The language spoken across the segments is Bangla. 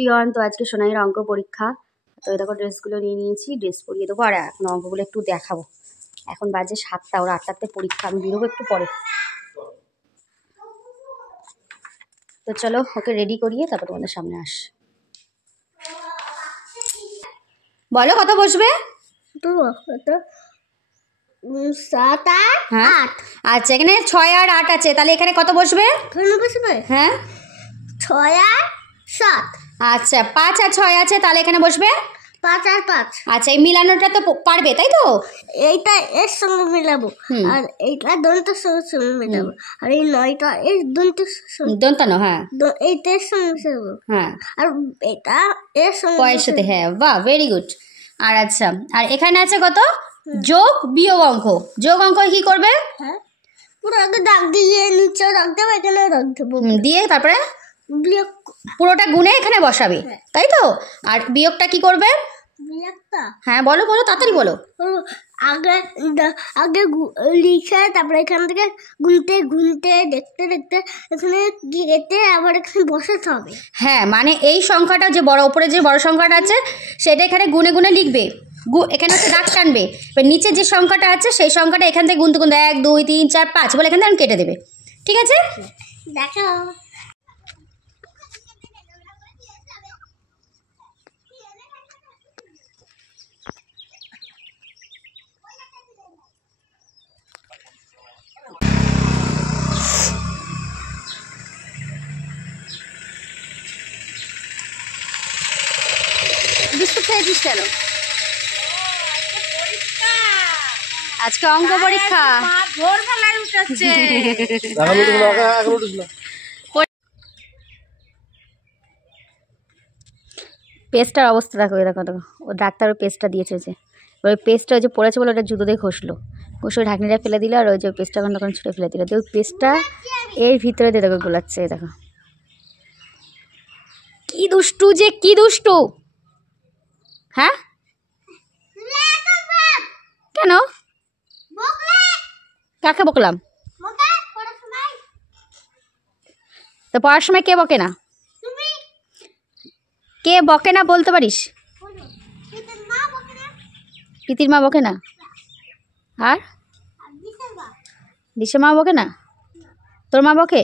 প্রিয়ন। তো আজকে সোনাইয়ের অঙ্ক পরীক্ষা, তো এই দেখো ড্রেসগুলো নিয়ে নিয়েছি, ড্রেস পরিয়ে দেবো আর এখন অঙ্কগুলো একটু দেখাবো। এখন বাজে 7টা, ওর 8টাতে পরীক্ষা, আমি বেরোবো একটু পরে। তো চলো ওকে রেডি করিয়ে তারপর তোমাদের সামনে আস। বলো কত বসবে? 7 আর 8। আচ্ছা এখানে 6 আর 8 আছে, তাহলে এখানে কত বসবে? হ্যাঁ 6 আর 7। আচ্ছা 5 আর 6 আছে, তাহলে এখানে বসবে 5 আর 5। আচ্ছা এই মিলানোটা তো পারবে তাই তো? এইটা এর সঙ্গে মিলাবো আর এইটা দন্তের সঙ্গে মিলাবো আর এই 9টা এর দন্তের সঙ্গে, দন্তানো, হ্যাঁ এইটা এর সঙ্গে মিশাবো, হ্যাঁ আর এটা এর সঙ্গে পয়ের সাথে, হ্যাঁ বাহ ভেরি গুড। আর আচ্ছা আর এখানে আছে কত? যোগ বিয়োগ অঙ্ক। যোগ অঙ্ক কি করবে? হ্যাঁ পুরো আগে দাগ দিয়ে নিচে দাগ দেবো, এখানে দাগ দেবো, দিয়ে তারপরে বিয়োগ পুরোটা গুনে এখানে বসাবে, তাই তো? আর বিয়োগটা কি করবে? বিয়োগটা হ্যাঁ বলো বলো তাড়াতাড়ি বলো। আগে আগে লিখে তারপরে এখান থেকে গুনতে গুনতে দেখতে দেখতে এখানে কেটে আবার এখানে বসাতে হবে। হ্যাঁ মানে এই সংখ্যাটা যে বড়, উপরে যে বড় সংখ্যাটা আছে সেটা এখানে গুনে গুনে লিখবে, এখানে হচ্ছে দাগ টানবে, এবার নিচে যে সংখ্যাটা আছে সেই সংখ্যাটা এখান থেকে গুনতে গুনতে 1 2 3 4 5 বলে এখান থেকে কেটে দেবে, ঠিক আছে? দেখো বিস্কুট খেয়েছিস কেন? আজকে অঙ্ক পরীক্ষা। ভোরবেলায় উঠেছে। পেস্টটার অবস্থা দেখো, দেখো দেখো ও ডাক্তার পেস্টটা দিয়েছে, যে ওই পেস্টটা যে পড়েছে বলে ওটা জুতো দিয়ে ঘষলো, ঘষে ঢাকনিটা ফেলে দিল আর ওই যে পেস্টটা তখন ছুটে ফেলে দিল, ওই পেস্টটা এর ভিতরে দিয়ে দেখো গোলাচ্ছে, দেখো কি দুষ্টু, যে কি দুষ্টু। হ্যাঁ কেন? কাকে বকলাম? তো পড়ার সময় কে বকে না? কে বকে না বলতে পারিস? প্রীতির মা বকে না, আর দিশা মা বকে না? তোর মা বকে?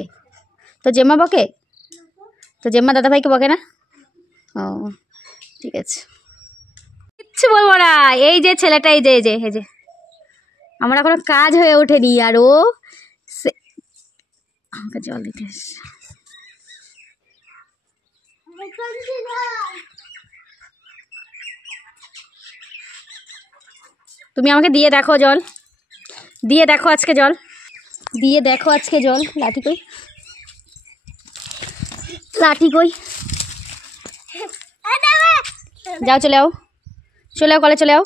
তো জেম্মা বকে? তো জেম্মা দাদা ভাইকে বকে না? ও ঠিক আছে, কিচ্ছু বলবো না। এই যে ছেলেটা, এই যে এই যে এই যে আমার এখনো কাজ হয়ে ওঠেনি আর ও আমাকে জল দিতে এসছে। তুমি আমাকে দিয়ে দেখো জল, দিয়ে দেখো আজকে জল, দিয়ে দেখো আজকে জল। লাঠি কই, লাঠি কই? যাও চলে আও, চলে আও কলে চলে আও।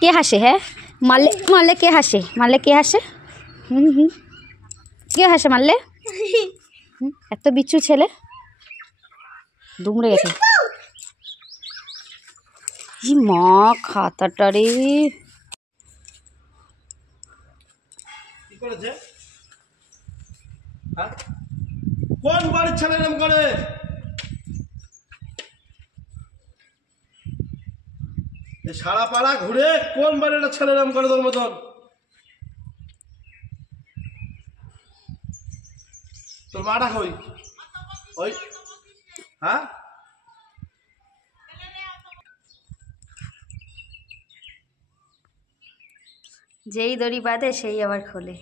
কে হাসে? হ্যাঁ মারলে, মারলে কে হাসে? মারলে কে হাসে? কে হাসে মারলে? এত বিচ্ছু ছেলে, দুমড়ে গেছে। মা খাতাটা রে, কোন বাড়ির ছেলে এরকম করে? সারা পাড়া ঘুরে কোন বাড়ির ছেলে এরকম করে তোর মতন? তোর মাটা কই? ওই হ্যাঁ যেই দড়ি বাঁধে সেই আবার খোলে।